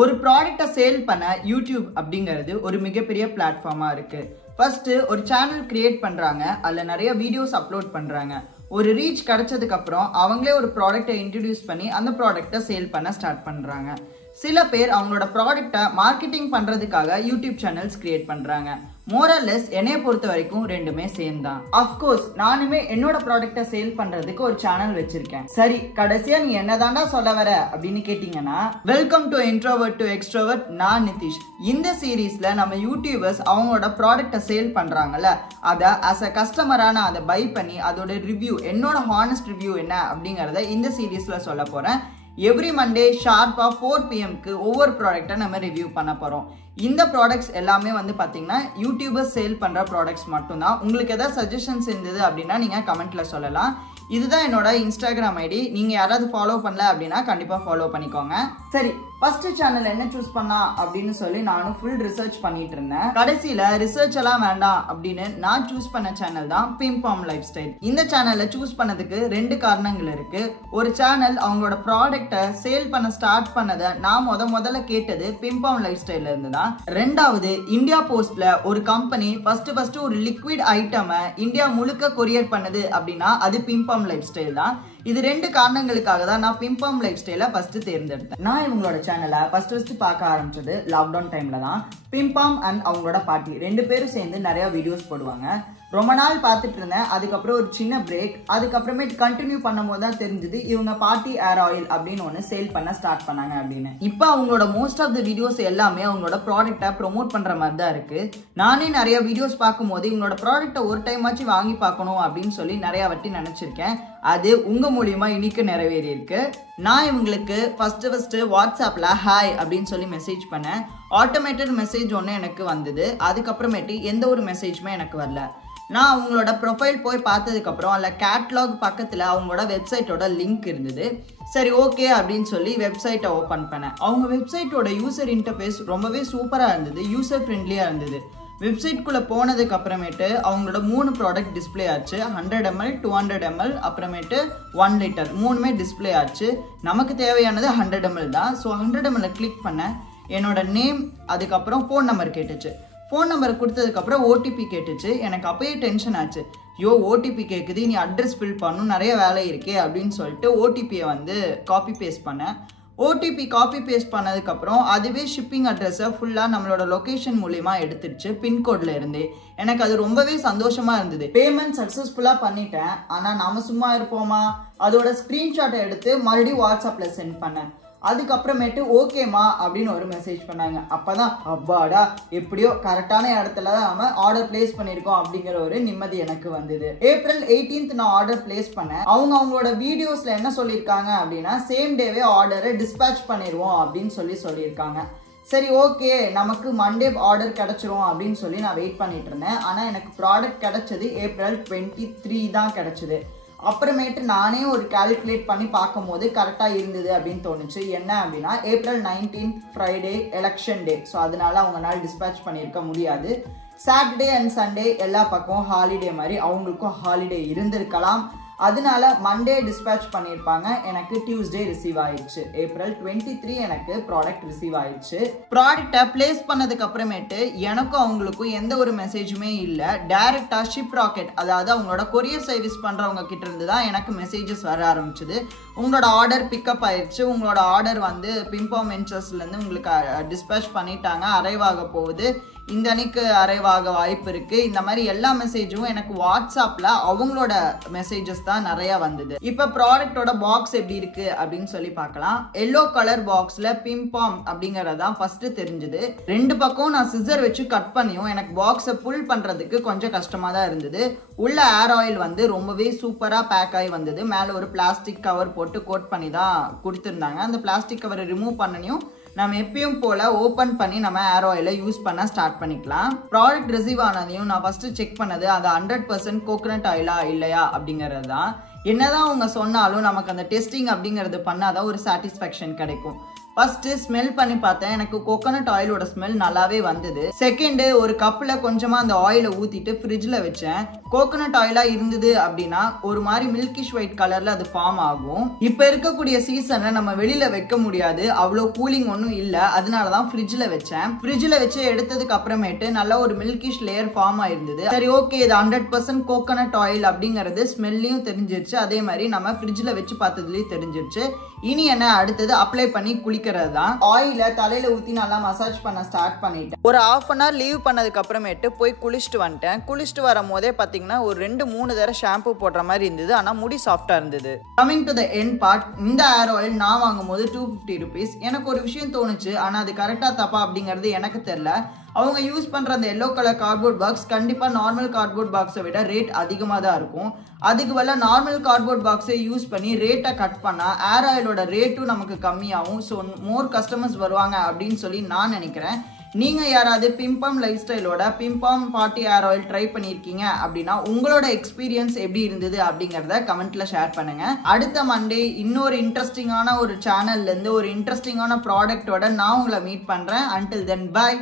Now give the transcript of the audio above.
ஒரு ப்ராடக்ட்டை சேல் பண்ண யூடியூப் அப்படிங்கிறது ஒரு மிகப்பெரிய பிளாட்ஃபார்மா இருக்கு. ஃபர்ஸ்ட் ஒரு சேனல் கிரியேட் பண்றாங்க, அதுல நிறைய வீடியோஸ் அப்லோட் பண்றாங்க. ஒரு ரீச் கிடைச்சதுக்கு அப்புறம் அவங்களே ஒரு ப்ராடக்ட்டை இன்ட்ரடியூஸ் பண்ணி அந்த ப்ராடக்ட்டை சேல் பண்ண ஸ்டார்ட் பண்றாங்க. சில பேர் அவங்களோட ப்ராடக்ட்டை மார்க்கெட்டிங் பண்றதுக்காக யூடியூப் சேனல்ஸ் கிரியேட் பண்றாங்க. மோரல்லெஸ் என்னைய பொறுத்த வரைக்கும் ரெண்டுமே சேம் தான். அஃப்கோர்ஸ் நானுமே என்னோட ப்ராடக்ட்டை சேல் பண்றதுக்கு ஒரு சேனல் வச்சிருக்கேன். சரி, கடைசியா நீ என்னதாண்டா சொல்ல வர அப்படின்னு கேட்டீங்கன்னா, welcome to introvert to extrovert. நான் நிதிஷ். இந்த சீரீஸ்ல நம்ம யூடியூபர்ஸ் அவங்களோட ப்ராடக்ட்டை சேல் பண்றாங்கல்ல, அதை ஆஸ் அ கஸ்டமரா நான் அதை பை பண்ணி அதோட ரிவ்யூ, என்னோட ஹானஸ்ட் ரிவ்யூ என்ன அப்படிங்கறத இந்த சீரீஸ்ல சொல்ல போறேன். எவ்ரி மண்டே ஷார்ப்பா 4 PM ஒவ்வொரு ப்ராடக்ட்டை நம்ம ரிவ்யூ பண்ண போறோம். இந்த ப்ராடக்ட்ஸ் எல்லாமே வந்து பாத்தீங்கன்னா யூடியூபர்ஸ் சேல் பண்ற ப்ராடக்ட்ஸ் மட்டும்தான். உங்களுக்கு ஏதாவது சஜஷன்ஸ் இருந்தது அப்படின்னா நீங்க கமெண்ட்ல சொல்லலாம். இதுதான் என்னோட இன்ஸ்டாகிராம் ஐடி. நீங்க யாராவது ஃபாலோ பண்ணல அப்படின்னா கண்டிப்பா ஃபாலோ பண்ணிக்கோங்க. சரி, ஃபர்ஸ்ட் சேனல் என்ன சூஸ் பண்ணா அப்படின்னு சொல்லி நானும் ஃபுல் ரிசர்ச் பண்ணிட்டு இருந்தேன். கடைசியில ரிசர்ச் எல்லாம் வேண்டாம் அப்படின்னு நான் சூஸ் பண்ண சேனல் தான் பிம்பாம் லைஃப் ஸ்டைல். இந்த சேனலை சூஸ் பண்ணதுக்கு 2 காரணங்கள் இருக்கு. ஒரு சேனல் அவங்களோட ப்ராடக்ட்டை சேல் பண்ண ஸ்டார்ட் பண்ணதை நான் முதல்ல கேட்டது பிம்பாம் லைஃப் ஸ்டைல்ல இருந்து தான். ரெண்டாவது, இந்தியா போஸ்ட்ல ஒரு கம்பெனி ஃபர்ஸ்ட் ஒரு லிக்விட் ஐட்டமை இந்தியா முழுக்க கொரியர் பண்ணுது அப்படின்னா அது பிம்பாம் லைஃப் ஸ்டைல் தான். இது 2 காரணங்களுக்காக தான் நான் பிம்பாம் லைஃப் ஸ்டைலை ஃபர்ஸ்ட் தேர்ந்தெடுத்தேன். நான் இவங்களோட சேனலை ஃபர்ஸ்ட் பார்க்க ஆரம்பிச்சது லாக்டவுன் டைம்ல தான். பிம்பாம் அண்ட் அவங்களோட பாட்டி 2 பேரும் சேர்ந்து நிறைய வீடியோஸ் போடுவாங்க. ரொம்ப நாள் பார்த்துட்டு இருந்தேன். அதுக்கப்புறம் ஒரு சின்ன பிரேக். அதுக்கப்புறமேட்டு கண்டினியூ பண்ணும் போது தான் தெரிஞ்சது இவங்க பார்ட்டி ஏர் ஆயில் அப்படின்னு ஒன்று சேல் பண்ண ஸ்டார்ட் பண்ணாங்க அப்படின்னு. இப்போ அவங்களோட மோஸ்ட் ஆஃப் த வீடியோஸ் எல்லாமே அவங்களோட ப்ராடக்ட்டை ப்ரொமோட் பண்ற மாதிரி தான் இருக்கு. நானே நிறைய வீடியோஸ் பார்க்கும்போது இவங்களோட ப்ராடக்ட்டை ஒரு டைம் ஆச்சு வாங்கி பார்க்கணும் அப்படின்னு சொல்லி நிறைய வாட்டி நினைச்சிருக்கேன். அது உங்க மூலியமா இன்னைக்கு நிறைவேறி இருக்கு. நான் இவங்களுக்கு ஃபர்ஸ்ட் வாட்ஸ்அப்ல ஹாய் அப்படின்னு சொல்லி மெசேஜ் பண்ணேன். ஆட்டோமேட்டட் மெசேஜ் ஒன்று எனக்கு வந்தது. அதுக்கப்புறமேட்டு எந்த ஒரு மெசேஜுமே எனக்கு வரல. நான் அவங்களோட ப்ரொஃபைல் போய் பார்த்ததுக்கப்புறம் அதில் கேட்லாக் பக்கத்தில் அவங்களோட வெப்சைட்டோட லிங்க் இருந்தது. சரி, ஓகே அப்படின்னு சொல்லி வெப்சைட்டை ஓப்பன் பண்ணேன். அவங்க வெப்சைட்டோட யூசர் இன்டர்ஃபேஸ் ரொம்பவே சூப்பராக இருந்தது, யூசர் ஃப்ரெண்ட்லியாக இருந்தது. வெப்சைட்குள்ளே போனதுக்கு அப்புறமேட்டு அவங்களோட 3 ப்ராடக்ட் டிஸ்பிளே ஆச்சு. 100 ml, 200 ml, அப்புறமேட்டு 1 லிட்டர் 3மே டிஸ்பிளே ஆச்சு. நமக்கு தேவையானது 100 ml தான். ஸோ 100 ml கிளிக் பண்ணேன். என்னோட நேம், அதுக்கப்புறம் ஃபோன் நம்பர் கேட்டுச்சு. ஃபோன் நம்பர் கொடுத்ததுக்கப்புறம் ஓடிபி கேட்டுச்சு. எனக்கு அப்பயே டென்ஷன் ஆச்சு. ஓடிபி கேட்குது, நீ அட்ரஸ் ஃபில் பண்ணணும், நிறைய வேலை இருக்கே அப்படின்னு சொல்லிட்டு ஓடிபியை வந்து காப்பி பேஸ்ட் பண்ணேன். ஓடிபி காப்பி பேஸ்ட் பண்ணதுக்கப்புறம் அதுவே ஷிப்பிங் அட்ரஸை ஃபுல்லாக நம்மளோட லொக்கேஷன் மூலிமா எடுத்துருச்சு, பின்கோடில் இருந்தே. எனக்கு அது ரொம்பவே சந்தோஷமாக இருந்தது. பேமெண்ட் சக்ஸஸ்ஃபுல்லாக பண்ணிட்டேன். ஆனால் நாம் சும்மா இருப்போமா, அதோட ஸ்க்ரீன்ஷாட்டை எடுத்து மறுபடியும் வாட்ஸ்அப்பில் சென்ட் பண்ணேன். அதுக்கப்புறமேட்டு ஓகேமா அப்படின்னு ஒரு மெசேஜ் பண்ணாங்க. அப்போதான் அப்பாடா, எப்படியோ கரெக்டான இடத்துல தான் நம்ம ஆர்டர் பிளேஸ் பண்ணியிருக்கோம் அப்படிங்கிற ஒரு நிம்மதி எனக்கு வந்தது. ஏப்ரல் 18 நான் ஆர்டர் பிளேஸ் பண்ணேன். அவங்களோட வீடியோஸ்ல என்ன சொல்லியிருக்காங்க அப்படின்னா, சேம் டேவே ஆர்டரை டிஸ்பேச் பண்ணிடுவோம் அப்படின்னு சொல்லியிருக்காங்க. சரி, ஓகே, நமக்கு மண்டே ஆர்டர் கிடைச்சிரும் அப்படின்னு சொல்லி நான் வெயிட் பண்ணிட்டு இருந்தேன். ஆனால் எனக்கு ப்ராடக்ட் கிடைச்சது ஏப்ரல் 23 தான் கிடைச்சது. அப்புறமேட்டு நானே ஒரு கால்குலேட் பண்ணி பார்க்கும் போது கரெக்டாக இருந்தது அப்படின்னு தோணுச்சு. என்ன அப்படின்னா, ஏப்ரல் 19 ஃப்ரைடே எலெக்ஷன் டே. ஸோ அதனால அவங்களால டிஸ்பேச் பண்ணியிருக்க முடியாது. சாட்டர்டே அண்ட் சண்டே எல்லா பக்கமும் ஹாலிடே மாதிரி அவங்களுக்கும் ஹாலிடே இருந்திருக்கலாம். அதனால மண்டே டிஸ்பேச் பண்ணியிருப்பாங்க. எனக்கு டியூஸ்டே ரிசீவ் ஆயிடுச்சு. ஏப்ரல் 23 எனக்கு ப்ராடக்ட் ரிசீவ் ஆயிடுச்சு. ப்ராடக்டை பிளேஸ் பண்ணதுக்கு அப்புறமேட்டு எனக்கும் அவங்களுக்கும் எந்த ஒரு மெசேஜுமே இல்லை. டைரக்டா ஷிப் ராக்கெட், அதாவது அவங்களோட கொரியர் சர்வீஸ் பண்றவங்க கிட்ட இருந்து தான் எனக்கு மெசேஜஸ் வர ஆரம்பிச்சது. உங்களோட ஆர்டர் பிக்கப் ஆயிடுச்சு, உங்களோட ஆர்டர் வந்து பிம்பாம் இன்ட்ரெஸ்ட்லேருந்து உங்களுக்கு டிஸ்பேச் பண்ணிட்டாங்க, அரைவ் ஆக போகுது, இந்த அன்னைக்கு அரைவாக வாய்ப்பு இருக்கு. இந்த மாதிரி எல்லா மெசேஜும் எனக்கு வாட்ஸ்அப்ல அவங்களோட மெசேஜஸ் தான் நிறைய வந்தது. இப்ப ப்ராடக்டோட பாக்ஸ் எப்படி இருக்கு அப்படின்னு சொல்லி பார்க்கலாம். எல்லோ கலர் பாக்ஸ்ல பிம்பாம் அப்படிங்கறதான் ஃபர்ஸ்ட் தெரிஞ்சது. 2 பக்கம் நான் சிசர் வச்சு கட் பண்ணியும் எனக்கு பாக்ஸை புல் பண்றதுக்கு கொஞ்சம் கஷ்டமா தான் இருந்தது. உள்ள ஏர் ஆயில் வந்து ரொம்பவே சூப்பரா பேக் ஆகி வந்தது. மேல ஒரு பிளாஸ்டிக் கவர் போட்டு கோட் பண்ணி தான் கொடுத்துருந்தாங்க. அந்த பிளாஸ்டிக் கவரை ரிமூவ் பண்ணனையும் நம்ம எப்பயும் போல ஓப்பன் பண்ணி நம்ம ஏர் ஆயிலை யூஸ் பண்ண ஸ்டார்ட் பண்ணிக்கலாம். ப்ராடக்ட் ரிசீவ் ஆனதையும் நான் ஃபர்ஸ்ட் செக் பண்ணது அது 100% கோகனட் ஆயிலா இல்லையா அப்படிங்கிறது தான். என்னதான் அவங்க சொன்னாலும் நமக்கு அந்த டெஸ்டிங் அப்படிங்கிறது பண்ணாதான் ஒரு சாட்டிஸ்ஃபேக்ஷன் கிடைக்கும். ஃபர்ஸ்ட் ஸ்மெல் பண்ணி பார்த்தேன். எனக்கு கோகோனட் ஆயிலோட ஸ்மெல் நல்லாவே வந்தது. செகண்ட், ஒரு கப்ல கொஞ்சமா அந்த ஆயிலை ஊத்திட்டு ஃப்ரிட்ஜ்ல வச்சேன். கோகோனட் ஆயிலா இருந்தது அப்படின்னா ஒரு மாதிரி மில்கிஷ் ஒயிட் கலர்ல அது ஃபார்ம் ஆகும். இப்ப இருக்கக்கூடிய சீசன்ல நம்ம வெளியில வைக்க முடியாது, அவ்வளோ கூலிங் ஒன்றும் இல்ல. அதனாலதான் ஃப்ரிட்ஜ்ல வச்சேன். ஃப்ரிட்ஜ்ல வச்சு எடுத்ததுக்கு அப்புறமேட்டு நல்ல ஒரு மில்கிஷ் லேயர் ஃபார்ம் ஆயிருந்தது. சரி, ஓகே, இது 100% கோகோனட் ஆயில் அப்படிங்கிறது ஸ்மெல்லையும் தெரிஞ்சிருச்சு, அதே மாதிரி நம்ம ஃப்ரிட்ஜ்ல வச்சு பார்த்ததுலயும் தெரிஞ்சிருச்சு. இனி என்ன, அடுத்தது அப்ளை பண்ணி குளிக்கிறது தான். ஆயில தலையில ஊத்தி நல்லா மசாஜ் பண்ண ஸ்டார்ட் பண்ணிட்டேன். ஒரு 1/2 hour லீவ் பண்ணதுக்கு அப்புறமேட்டு போய் குளிச்சுட்டு வந்துட்டேன். குளிச்சுட்டு வரும் போதே பாத்தீங்கன்னா ஒரு 2-3 தடவை ஷாம்பு போடுற மாதிரி இருந்தது. ஆனா முடி சாஃப்டா இருந்தது. Coming to the end part, இந்த ஹேர் ஆயில் நான் வாங்கும் போது 250 rupees. எனக்கு ஒரு விஷயம் தோணுச்சு, ஆனா அது கரெக்டா தப்பா அப்படிங்கிறது எனக்கு தெரியல. அவங்க யூஸ் பண்ற அந்த எல்லோ கலர் கார்ட்போர்ட் பாக்ஸ் கண்டிப்பா நார்மல் கார்ட்போர்ட் பாக்ஸை விட ரேட் அதிகமாக தான் இருக்கும். அதுக்கு பதிலா நார்மல் கார்ட்போர்ட் பாக்ஸை யூஸ் பண்ணி ரேட்டை கட் பண்ணா ஏர் ஆயிலோட ரேட்டும் நமக்கு கம்மியாகும். ஸோ மோர் கஸ்டமர்ஸ் வருவாங்க அப்படின்னு சொல்லி நான் நினைக்கிறேன். நீங்க யாராவது பிம்பாம் லைஃப் ஸ்டைலோட பிம்பாம் பார்ட்டி ஏர் ஆயில் ட்ரை பண்ணியிருக்கீங்க அப்படின்னா உங்களோட எக்ஸ்பீரியன்ஸ் எப்படி இருந்தது அப்படிங்கிறத கமெண்ட்ல ஷேர் பண்ணுங்க. அடுத்த மண்டே இன்னொரு இன்ட்ரெஸ்டிங்கான ஒரு சேனல்ல இருந்து ஒரு இன்ட்ரெஸ்டிங்கான ப்ராடக்டோட நான் உங்களை மீட் பண்றேன். Until then by.